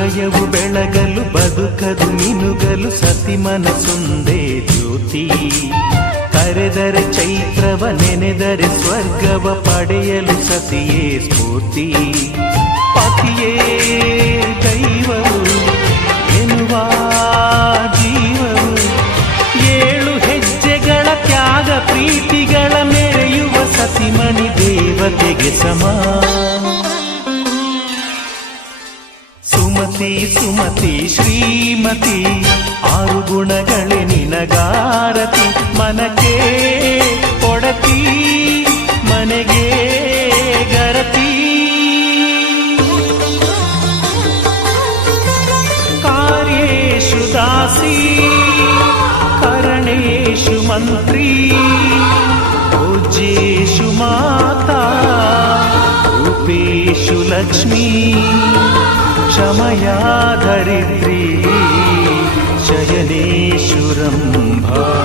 ಹೃದಯವು ಬೆಳಗಲು ಬದುಕದು ಮಿನುಗಲು ಸತಿ ಮನಸೊಂದೇ ಜ್ಯೋತಿ. ಕರೆದರೆ ಚೈತ್ರವ ನೆನೆದರೆ ಸ್ವರ್ಗವ ಪಡೆಯಲು ಸತಿಯೇ ಸ್ಫೂರ್ತಿ. ಪತಿಯೇ ದೈವವು ಎನ್ನುವ ಜೀವವು, 7 ಹೆಜ್ಜೆಗಳ ತ್ಯಾಗ ಪ್ರೀತಿಗಳ ಮೆರೆಯುವ ಸತಿಮಣಿ ದೇವತೆಗೆ ಸಮ. ಸುಮತಿ ಸುಮತಿ ಶ್ರೀಮತಿ 6 ಗುಣಗಳೇ ನಿನಗಾರತಿ. ಮನಕ್ಕೆ ಕೊಡತಿ ಮನೆಗೆ ಗರತಿ. ಕಾರ್ಯೇಷು ದಾಸಿ ಕರಣೇಷು ಮಂತ್ರಿ. ಪೂಜ್ಯೇಷು ಮಾತಾ ರೂಪೇಷು ಲಕ್ಷ್ಮೀ. क्षमया धरित्री शयनेषु रम्भा.